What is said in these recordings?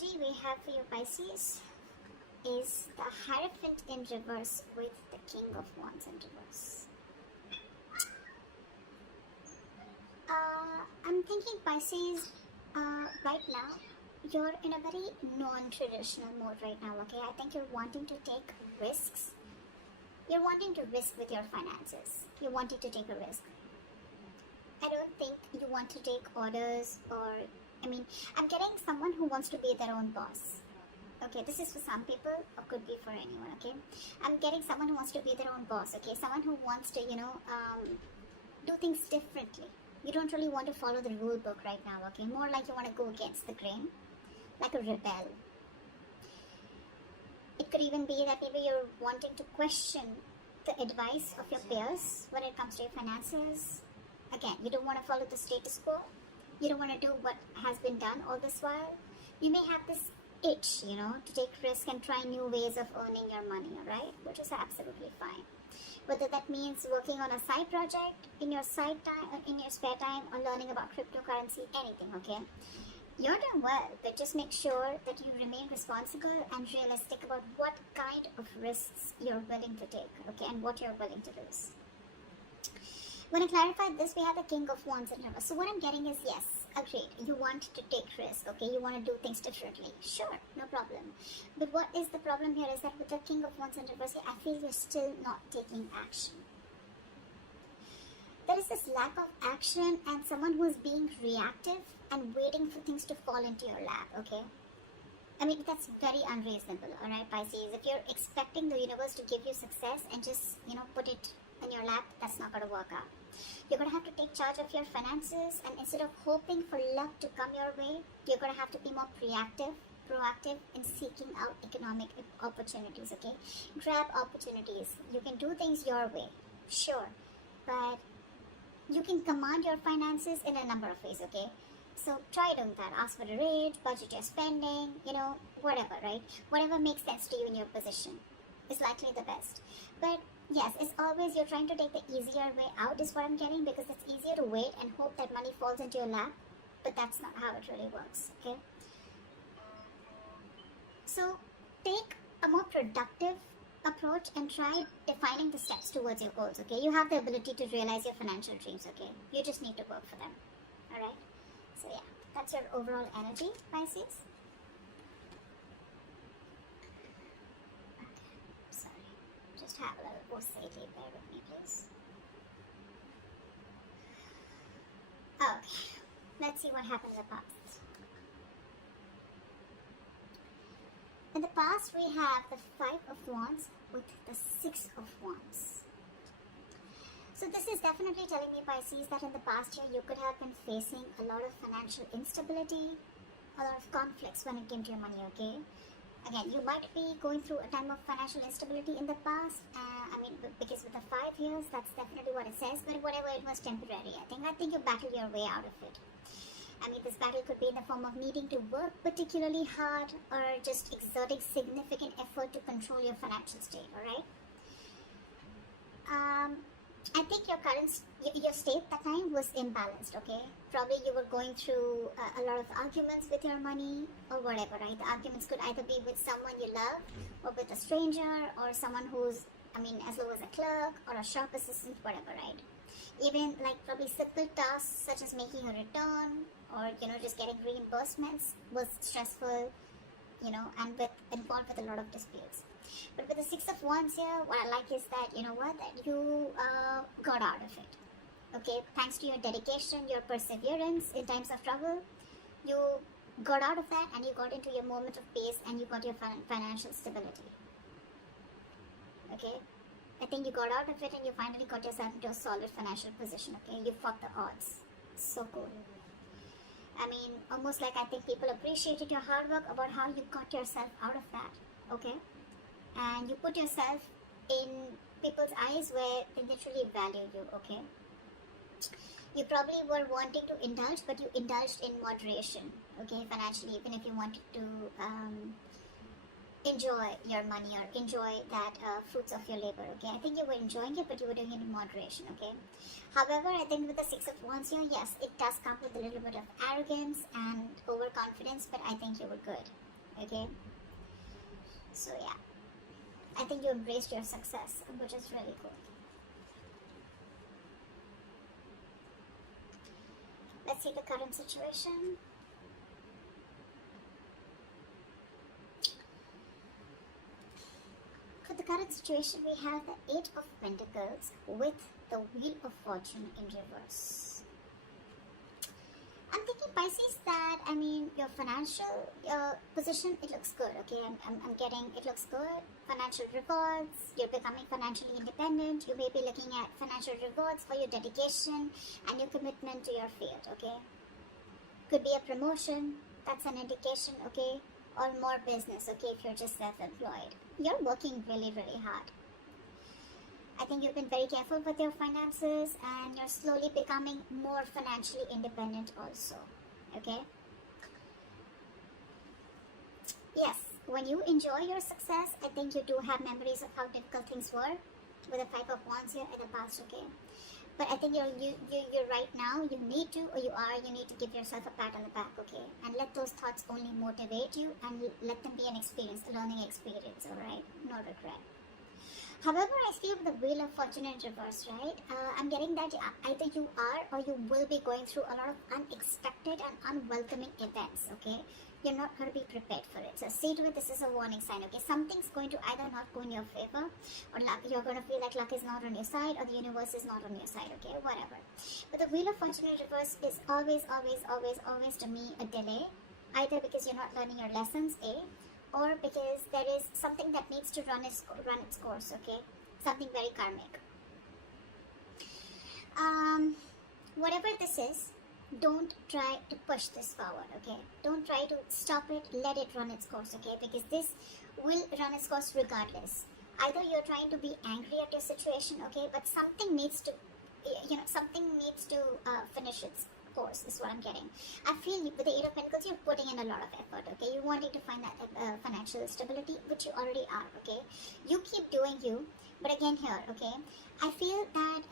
energy we have for you, Pisces, is the Hierophant in reverse with the King of Wands in reverse. I'm thinking, Pisces, right now, you're in a very non-traditional mode right now, okay? I think you're wanting to take risks. You're wanting to risk with your finances. You're wanting to take a risk. I don't think you want to take orders or, I'm getting someone who wants to be their own boss. Okay, this is for some people or could be for anyone, okay? I'm getting someone who wants to be their own boss, okay? Someone who wants to, do things differently. You don't really want to follow the rule book right now, okay? More like you want to go against the grain, like a rebel. It could even be that maybe you're wanting to question the advice of your peers when it comes to your finances. Again, you don't want to follow the status quo. You don't want to do what has been done all this while. You may have this itch, to take risk and try new ways of earning your money, alright? Which is absolutely fine. Whether that means working on a side project in your side time, in your spare time, or learning about cryptocurrency, anything, okay? You're doing well, but just make sure that you remain responsible and realistic about what kind of risks you're willing to take, okay, and what you're willing to lose. When I clarified this, we have the King of Wands in reverse. So what I'm getting is, yes, agreed, you want to take risk, okay, you want to do things differently. Sure, no problem. But what is the problem here is that with the King of Wands in reverse, I feel you're still not taking action. There is this lack of action and someone who is being reactive and waiting for things to fall into your lap, okay? That's very unreasonable, alright, Pisces? If you're expecting the universe to give you success and just, put it in your lap, that's not going to work out. You're going to have to take charge of your finances, and instead of hoping for luck to come your way, you're going to have to be more proactive in seeking out economic opportunities, okay? Grab opportunities. You can do things your way, sure, but you can command your finances in a number of ways, okay? So try doing that. Ask for a raise, budget your spending, whatever, right? Whatever makes sense to you in your position is likely the best. But yes, it's always you're trying to take the easier way out is what I'm getting, because it's easier to wait and hope that money falls into your lap, but that's not how it really works, okay? So take a more productive approach and try defining the steps towards your goals, okay? You have the ability to realize your financial dreams, okay? You just need to work for them, alright? So yeah, that's your overall energy, Pisces. Have a little OCD, bear with me, please. Okay, let's see what happened in the past. In the past, we have the Five of Wands with the Six of Wands. So this is definitely telling me, Pisces, that in the past year, you could have been facing a lot of financial instability, a lot of conflicts when it came to your money, okay? Again, you might be going through a time of financial instability in the past. Because with the 5 years, that's definitely what it says. But whatever, it was temporary. I think you battle your way out of it. This battle could be in the form of needing to work particularly hard or just exerting significant effort to control your financial state. All right. I think your state that time was imbalanced, okay? Probably you were going through a lot of arguments with your money or whatever, right? The arguments could either be with someone you love or with a stranger or someone who's, as low as a clerk or a shop assistant, whatever, right? Even probably simple tasks such as making a return or, just getting reimbursements was stressful, and involved with a lot of disputes. But with the Six of Wands here, what I like is that, that you got out of it. Okay, thanks to your dedication, your perseverance in times of trouble, you got out of that and you got into your moment of peace and you got your financial stability. Okay, I think you got out of it and you finally got yourself into a solid financial position. Okay, you fought the odds. So cool. Almost like I think people appreciated your hard work about how you got yourself out of that. Okay. And you put yourself in people's eyes where they literally value you, okay? You probably were wanting to indulge, but you indulged in moderation, okay, financially, even if you wanted to enjoy your money or enjoy that fruits of your labor, okay? I think you were enjoying it, but you were doing it in moderation, okay? However, I think with the Six of Wands here, yes, it does come with a little bit of arrogance and overconfidence, but I think you were good. okay? So yeah, I think you embraced your success, which is really cool. Let's see the current situation. For the current situation, we have the Eight of Pentacles with the Wheel of Fortune in reverse. I'm thinking, Pisces, that, I mean, your financial position, it looks good, okay? I'm getting, it looks good. Financial rewards, you're becoming financially independent. You may be looking at financial rewards for your dedication and your commitment to your field, okay? Could be a promotion, that's an indication, okay? Or more business, okay, if you're just self-employed. You're working really, really hard. I think you've been very careful with your finances and you're slowly becoming more financially independent also, okay? Yes, when you enjoy your success, I think you do have memories of how difficult things were with the Five of Wands here in the past, okay? But I think you're right now, you need to, or you need to give yourself a pat on the back, okay? And let those thoughts only motivate you and let them be an experience, a learning experience, alright? No regret. However, I feel the Wheel of Fortune in reverse, right? I'm getting that either you are or you will be going through a lot of unexpected and unwelcoming events, okay? You're not going to be prepared for it. So see to it, this is a warning sign, okay? Something's going to either not go in your favor, or you're going to feel like luck is not on your side, or the universe is not on your side, okay? Whatever. But the Wheel of Fortune in reverse is always to me a delay, either because you're not learning your lessons, or because there is something that needs to run its course, okay? Something very karmic. Whatever this is, don't try to push this forward, okay? Don't try to stop it, let it run its course, okay? Because this will run its course regardless. Either you're trying to be angry at your situation, okay? But something needs to, finish its course, is what I'm getting. I feel with the Eight of Pentacles, you're putting in a lot of effort, okay? You're wanting to find that financial stability, which you already are, okay? You keep doing you, but again here, okay? I feel that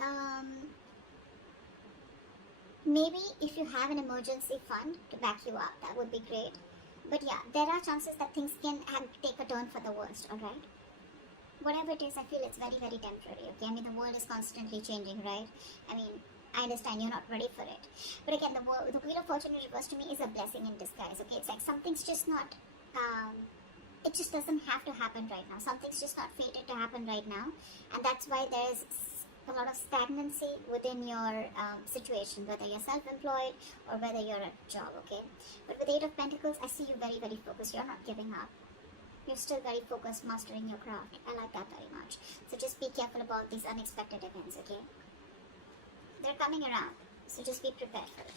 maybe if you have an emergency fund to back you up, that would be great. But yeah, there are chances that things can take a turn for the worst, alright? Whatever it is, I feel it's very, very temporary, okay? I mean, the world is constantly changing, right? I mean, I understand you're not ready for it. But again, the Wheel of Fortune in reverse to me is a blessing in disguise, okay? It's like something's just not, it just doesn't have to happen right now. Something's just not fated to happen right now. And that's why there's a lot of stagnancy within your situation, whether you're self-employed or whether you're at a job, okay? But with Eight of Pentacles, I see you very, very focused. You're not giving up. You're still very focused, mastering your craft. I like that very much. So just be careful about these unexpected events, okay? They're coming around, so just be prepared for it.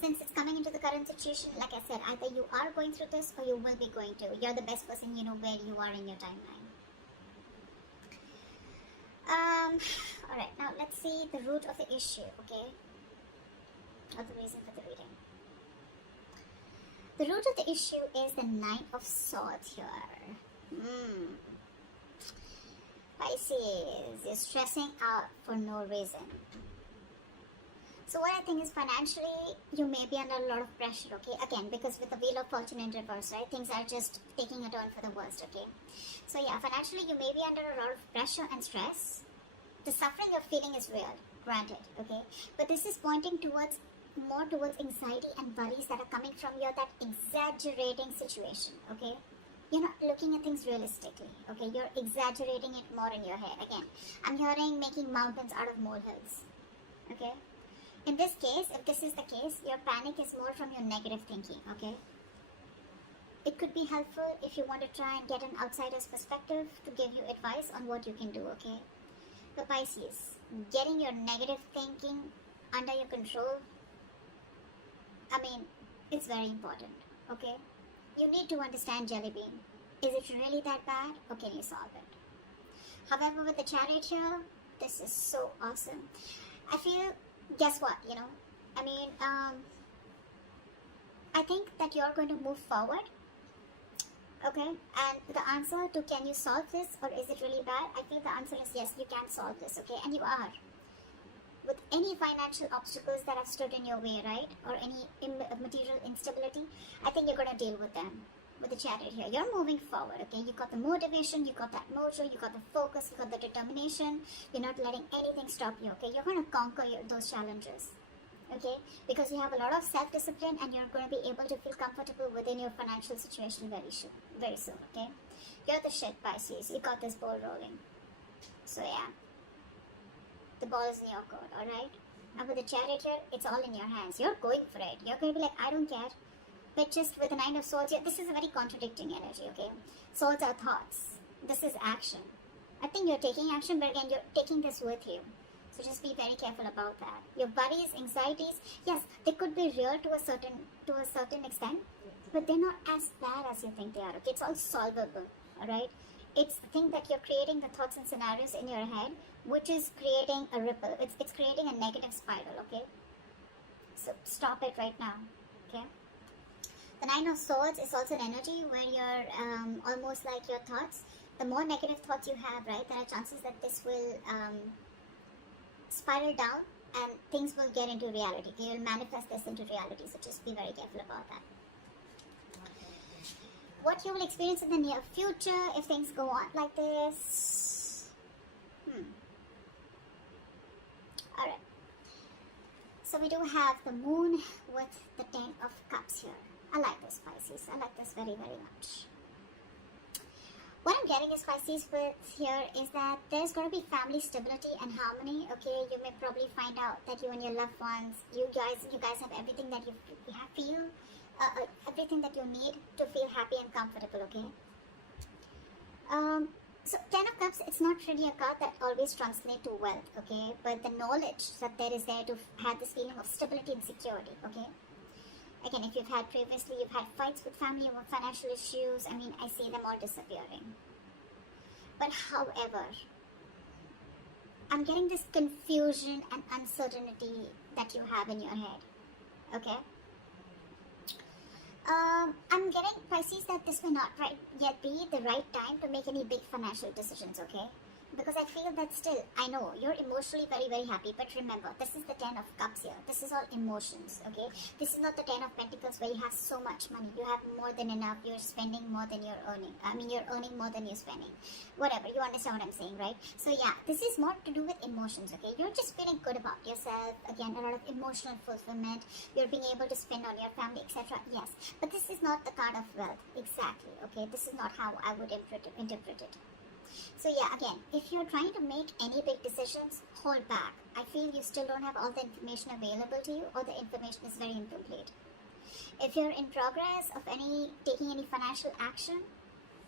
Since it's coming into the current situation, like I said, either you are going through this or you will be going to. You're the best person, you know where you are in your timeline. Alright, now let's see the root of the issue, okay? Or the reason for the reading. The root of the issue is the Knight of Swords here. Pisces, you're stressing out for no reason. So what I think is financially, you may be under a lot of pressure, okay? Again, because with the Wheel of Fortune in reverse, right? Things are just taking a turn for the worst, okay? So yeah, financially, you may be under a lot of pressure and stress. The suffering you're feeling is real, granted, okay? But this is pointing more towards anxiety and worries that are coming from your that exaggerating situation, okay? You're not looking at things realistically, okay? You're exaggerating it more in your head. Again, I'm hearing making mountains out of molehills, okay? In this case, if this is the case, your panic is more from your negative thinking, okay? It could be helpful if you want to try and get an outsider's perspective to give you advice on what you can do, okay? The Pisces, getting your negative thinking under your control, I mean, it's very important, okay? You need to understand Jelly Bean. Is it really that bad, or can you solve it? However, with the Chariot here, this is so awesome. I feel, guess what, you know? I mean, I think that you're going to move forward, okay? And the answer to can you solve this, or is it really bad? I feel the answer is yes, you can solve this, okay? And you are. with any financial obstacles that have stood in your way, right? Or any material instability, I think you're going to deal with them. With the Chariot here, you're moving forward, okay? You got the motivation, you got that mojo, you got the focus, you got the determination. You're not letting anything stop you, okay? You're going to conquer those challenges, okay? Because you have a lot of self-discipline, and you're going to be able to feel comfortable within your financial situation very soon, okay? You're the shit, Pisces. You got this ball rolling. So yeah, the ball is in your court, alright? And with the Chariot here, it's all in your hands. You're going for it. You're going to be like, I don't care. But just with the Nine of Swords here, this is a very contradicting energy, okay? Swords are thoughts. This is action. I think you're taking action, but again, you're taking this with you. So just be very careful about that. Your worries, anxieties, yes, they could be real to a certain extent, but they're not as bad as you think they are, okay? It's all solvable, alright? It's the thing that you're creating the thoughts and scenarios in your head, which is creating a ripple. It's creating a negative spiral, okay? So stop it right now, okay? The Nine of Swords is also an energy where you're almost like your thoughts. The more negative thoughts you have, right, there are chances that this will spiral down and things will get into reality. You will manifest this into reality. So just be very careful about that. What you will experience in the near future if things go on like this. Alright. So we do have the Moon with the Ten of Cups here. I like this, Pisces. I like this very, very much. What I'm getting is, Pisces, with here is that there's going to be family stability and harmony. Okay, you may probably find out that you and your loved ones, you guys have everything that you feel, everything that you need to feel happy and comfortable. Okay. So Ten of Cups, it's not really a card that always translates to wealth. Okay, but the knowledge that there is there to have this feeling of stability and security. Okay. Again, if you've had fights with family or financial issues, I mean, I see them all disappearing. But however, I'm getting this confusion and uncertainty that you have in your head. Okay? I'm getting, Pisces, that this may not yet be the right time to make any big financial decisions, okay? Because I feel that still, I know, you're emotionally very, very happy. But remember, this is the Ten of Cups here. This is all emotions, okay? This is not the Ten of Pentacles where you have so much money. You have more than enough. You're spending more than you're earning. I mean, you're earning more than you're spending. Whatever, you understand what I'm saying, right? So yeah, this is more to do with emotions, okay? You're just feeling good about yourself. Again, a lot of emotional fulfillment. You're being able to spend on your family, etc. Yes, but this is not the card of wealth. Exactly, okay? This is not how I would interpret it. So yeah, again, if you're trying to make any big decisions, hold back. I feel you still don't have all the information available to you, or the information is very incomplete. If you're in progress of taking any financial action,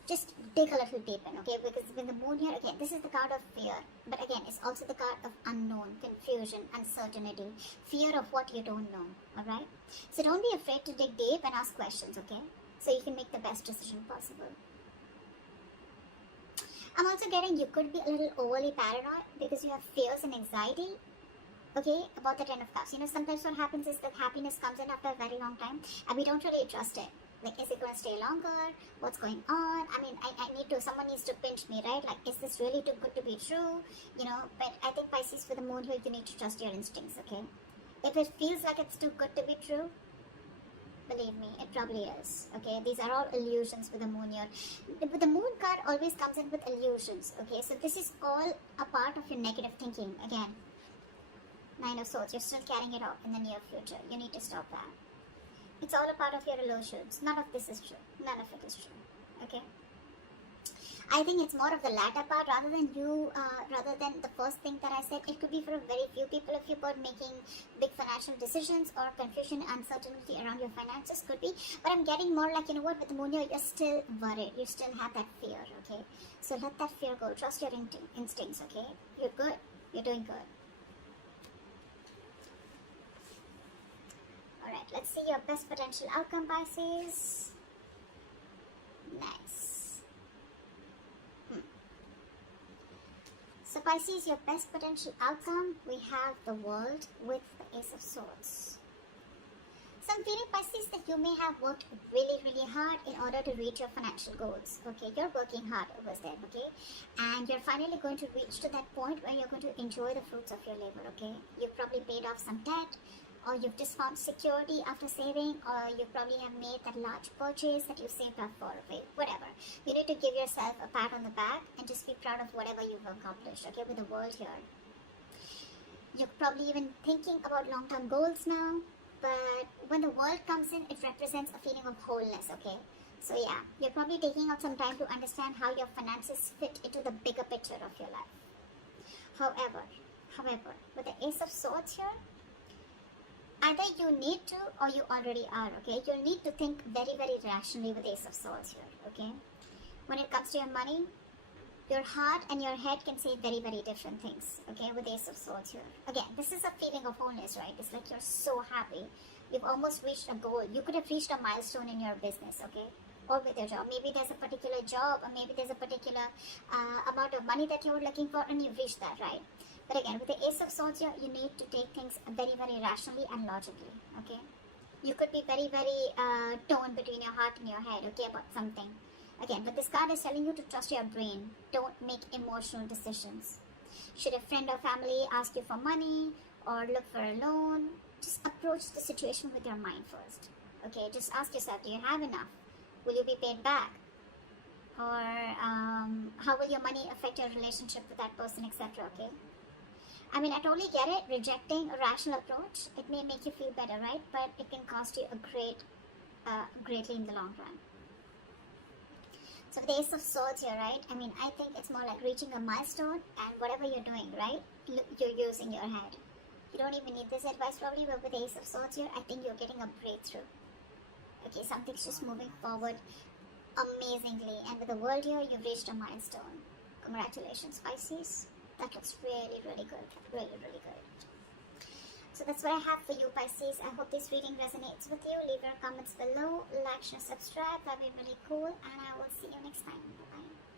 just dig a little deep in, okay? Because with the Moon here, again, this is the card of fear. But again, it's also the card of unknown, confusion, uncertainty, fear of what you don't know, alright? So don't be afraid to dig deep and ask questions, okay? So you can make the best decision possible. I'm also getting you could be a little overly paranoid because you have fears and anxiety, okay, about the Ten of Cups. You know, sometimes what happens is that happiness comes in after a very long time and we don't really trust it. Like, is it going to stay longer? What's going on? I mean, someone needs to pinch me, right? Like, is this really too good to be true? You know, but I think, Pisces, for the Moon here, you need to trust your instincts, okay? If it feels like it's too good to be true, believe me, it probably is, okay? These are all illusions with the Moon here. But the Moon card always comes in with illusions, okay? So this is all a part of your negative thinking. Again, Nine of Swords, you're still carrying it out in the near future. You need to stop that. It's all a part of your illusions. None of this is true. None of it is true, okay? I think it's more of the latter part rather than the first thing that I said. It could be for very few people if you're making big financial decisions, or confusion, uncertainty around your finances could be. But I'm getting more like, you know what, with the Moon here, you're still worried. You still have that fear, okay? So let that fear go. Trust your instincts, okay? You're good. You're doing good. Alright, let's see your best potential outcome, Pisces. Nice. So Pisces, your best potential outcome, we have the World with the Ace of Swords. So I'm feeling, Pisces, that you may have worked really, really hard in order to reach your financial goals. Okay, you're working hard over there, okay? And you're finally going to reach to that point where you're going to enjoy the fruits of your labor, okay? You've probably paid off some debt, or you've just found security after saving, or you probably have made that large purchase that you saved up for, okay? Whatever. You need to give yourself a pat on the back and just be proud of whatever you've accomplished, okay, with the world here. You're probably even thinking about long-term goals now, but when the world comes in, it represents a feeling of wholeness, okay? So yeah, you're probably taking out some time to understand how your finances fit into the bigger picture of your life. However, with the Ace of Swords here, either you need to or you already are, okay? You'll need to think very, very rationally with Ace of Swords here, okay? When it comes to your money, your heart and your head can say very, very different things, okay, with Ace of Swords here. Again, this is a feeling of wholeness, right? It's like you're so happy. You've almost reached a goal. You could have reached a milestone in your business, okay? Or with your job. Maybe there's a particular job, or maybe there's a particular amount of money that you were looking for, and you've reached that, right? But again, with the Ace of Swords here, you need to take things very, very rationally and logically, okay? You could be very, very torn between your heart and your head, okay, about something. Again, but this card is telling you to trust your brain. Don't make emotional decisions. Should a friend or family ask you for money or look for a loan, just approach the situation with your mind first. Okay, just ask yourself, do you have enough? Will you be paid back? Or how will your money affect your relationship with that person, etc., okay? I mean, I totally get it. Rejecting a rational approach, it may make you feel better, right? But it can cost you greatly in the long run. So with the Ace of Swords here, right? I mean, I think it's more like reaching a milestone, and whatever you're doing, right? You're using your head. You don't even need this advice probably, but with the Ace of Swords here, I think you're getting a breakthrough. Okay, something's just moving forward amazingly. And with the world here, you've reached a milestone. Congratulations, Pisces. That looks really, really good. Really, really good. So that's what I have for you, Pisces. I hope this reading resonates with you. Leave your comments below. Like, share, subscribe. That'd be really cool. And I will see you next time. Bye-bye.